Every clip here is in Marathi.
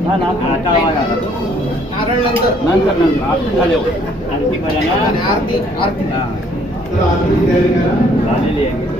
ना ना नारळ नंतर नंतर नंतर आरती झाल्यावर आरती पहिल्यांदा आणि आरती आरती झालेली आहे.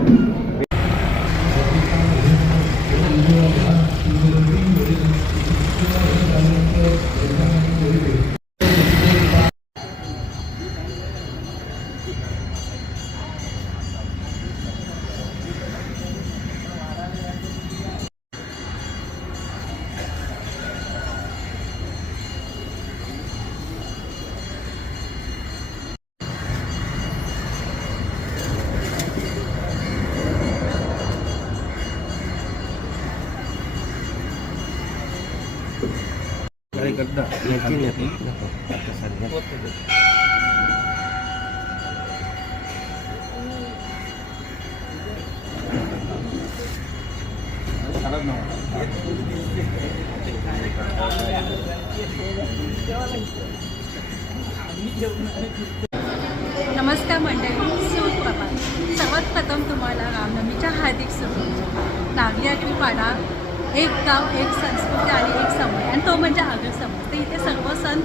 नमस्कार मंडळी, सुप्रभात. सर्वात प्रथम तुम्हाला रामनवमीच्या हार्दिक शुभेच्छा. नागरी आठवीपाडा एक गाव, एक संस्कृती आणि एक समय, आणि तो म्हणजे आगर समाज. तर इथे सर्व सण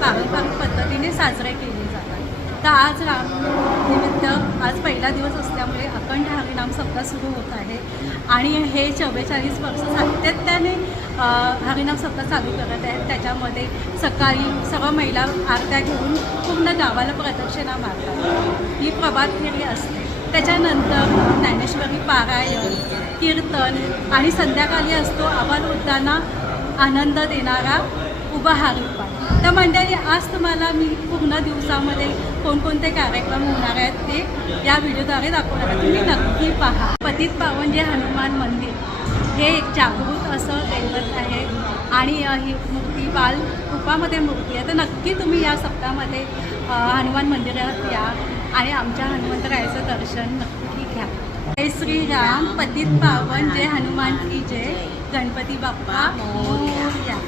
पारंपरिक पद्धतीने साजरे केले जातात. तर आज रामनिमित्त आज पहिला दिवस असल्यामुळे अखंड हरिनाम सप्ताह सुरू होत आहे आणि हे 44 वर्ष सातत्याने हरिनाम सप्ताह चालू करत आहेत. त्याच्यामध्ये सकाळी सर्व महिला आरत्या घेऊन पूर्ण गावाला प्रदक्षिणा मारतात. ही प्रभात फेरी असते. त्याच्यानंतर ज्ञानेश्वरी पारायण, कीर्तन आणि संध्याकाळी असतो अबालवृद्धांना आनंद देणारा उभा हरिपाठ. तर मंडळी, आज तुम्हाला मी पूर्ण दिवसामध्ये कोणकोणते कार्यक्रम होणार आहेत ते या व्हिडिओद्वारे दाखवणार आहे. तुम्ही नक्की पहा. पतित पावन जे हनुमान मंदिर हे एक जागृत असं दैवत आहे आणि ही मूर्ती बाल रूपामध्ये मूर्ती आहे. तर नक्की तुम्ही या सप्ताहामध्ये हनुमान मंदिरात या आणि आमच्या हनुमंतरायाचं दर्शन नक्की घ्या. जय श्रीराम. पतित पावन जय हनुमान की जय. गणपती बाप्पा मोरया.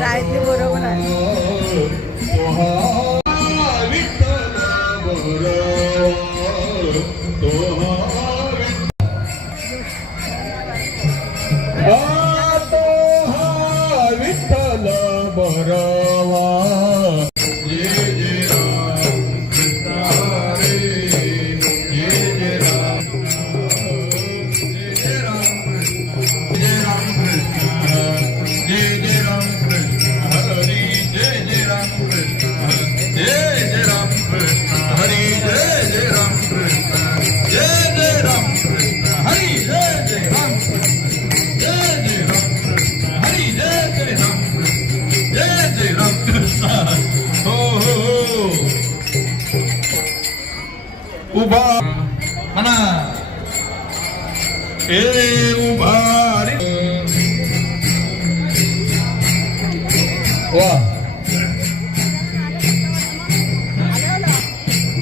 जायचे बरोबर आहे. विठ्ठल बरवा जय जय राम कृष्ण हरे जय जय राम जय जय राम कृष्ण जय जय राम कृष्ण हरे जय जय राम कृष्ण जय जय राम कृष्ण हरे जय जय राम कृष्ण जय जय राम कृष्ण हरे जय जय राम कृष्ण जय जय राम कृष्ण हरे जय जय राम कृष्ण जय जय राम कृष्ण हो हो उभा म्हणा ए उभा रे वा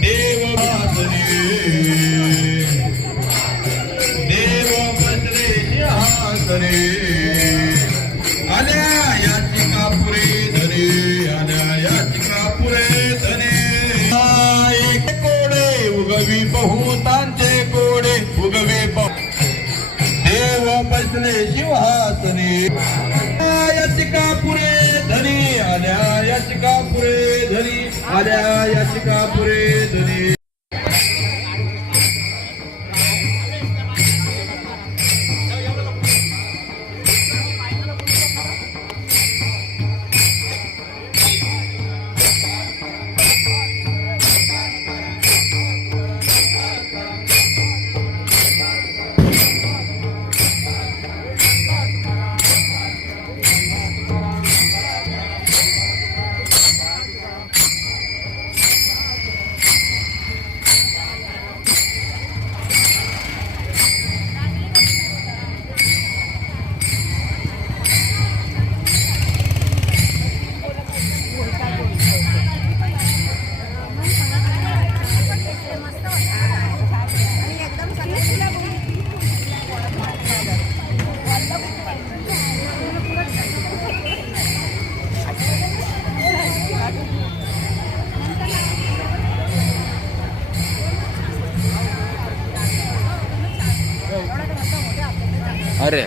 देव वासने देव बसले सिंहासने आल्या याचिका पुरे धने आल्या याचिका पुरे धने एक कोडे उगवी बहुतांचे कोडे उगवे देव बसले सिंहासने याचिका पुरे धनी आल्या याचिका पुरे धनी आल्या याचिका पुरे धनी अरे